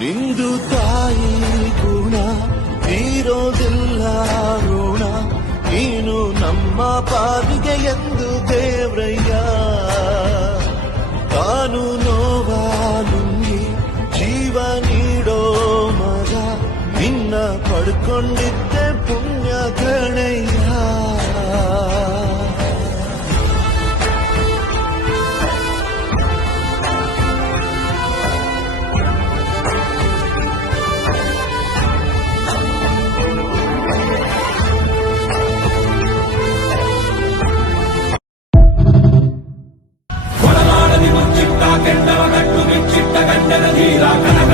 ನಿಂದು ತಾಯಿ ಗುಣ ತೀರೋದಿಲ್ಲ ಋಣ, ನೀನು ನಮ್ಮ ಪಾಲಿಗೆ ಎಂದು ದೇವ್ರಯ್ಯ. ತಾನು ನೋವಾಲುಂಗಿ ಜೀವ ನೀಡೋ ಮಗ, ನಿನ್ನ ಪಡ್ಕೊಂಡಿದ್ದೆ ಪುಣ್ಯ ಗಣಯ್ಯ. ಕೆಂಡವ ಕಟ್ಟು ಬಿಚ್ಚಿಟ್ಟ ಗಂಡನ ಧೀರ ಕನಕ